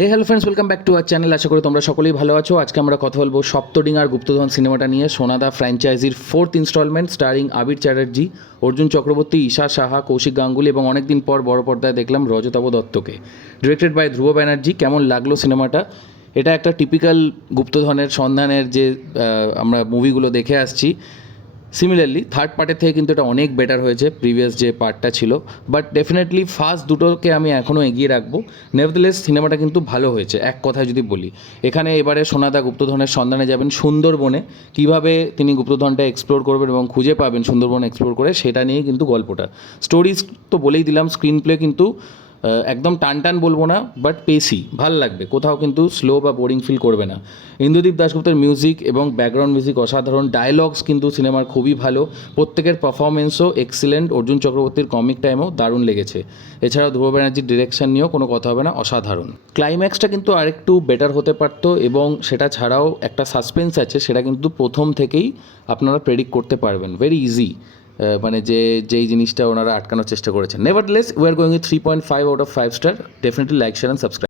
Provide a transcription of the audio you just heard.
Hey hello friends, welcome back to our channel. আশা করি তোমরা সকলেই ভালো আছো। আজকে আমরা কথা বলবো সপ্তডিঙার গুপ্তধন সিনেমাটা নিয়ে। সোনাদা ফ্র্যাঞ্চাইজির 4th ইনস্টলমেন্ট স্টারিং আবির চ্যাটার্জি, অর্জুন চক্রবর্তী, ঈশা সাহা, কৌশিক গাঙ্গুলি এবং অনেকদিন পর বড় পর্দায় দেখলাম রজতাভ দত্তকে। ডিরেক্টেড বাই ধ্রুব ব্যানার্জি। কেমন লাগলো সিনেমাটা? এটা একটা টিপিক্যাল গুপ্তধনের সন্ধানের যে আমরা মুভিগুলো দেখে আসছি, সিমিলারলি থার্ড পার্টের থেকে কিন্তু এটা অনেক বেটার হয়েছে প্রিভিয়াস যে পার্টটা ছিল। বাট ডেফিনেটলি ফার্স্ট দুটোকে আমি এখনও এগিয়ে রাখবো। নেভারথেলেস সিনেমাটা কিন্তু ভালো হয়েছে এক কথায় যদি বলি। এখানে এবারে সোনাদা গুপ্তধনের সন্ধানে যাবেন সুন্দরবনে, কীভাবে তিনি গুপ্তধনটা এক্সপ্লোর করবেন এবং খুঁজে পাবেন সুন্দরবন এক্সপ্লোর করে, সেটা নিয়ে কিন্তু গল্পটা। স্টোরিজ তো বলেই দিলাম, স্ক্রিন প্লে কিন্তু একদম টান টান বলবো না, বাট পেসি ভাল লাগবে, কোথাও কিন্তু স্লো বা বোরিং ফিল করবে না। ইন্দ্রদীপ দাশগুপ্তের মিউজিক এবং ব্যাকগ্রাউন্ড মিউজিক অসাধারণ। ডায়লগস কিন্তু সিনেমার খুবই ভালো, প্রত্যেকের পারফরমেন্সও এক্সিলেন্ট। অর্জুন চক্রবর্তীর কমিক টাইমও দারুণ লেগেছে। এছাড়াও ধ্রুব ব্যানার্জির ডিরেকশন নিয়েও কোনো কথা হবে না, অসাধারণ। ক্লাইম্যাক্সটা কিন্তু আরেকটু বেটার হতে পারত, এবং সেটা ছাড়াও একটা সাসপেন্স আছে, সেটা কিন্তু প্রথম থেকেই আপনারা প্রেডিক্ট করতে পারবেন, ভেরি ইজি। মানে যেই জিনিসটা ওনারা আটকানোর চেষ্টা করেছেন। Nevertheless we are going with 3.5 out of 5 star. Definitely like, share and subscribe.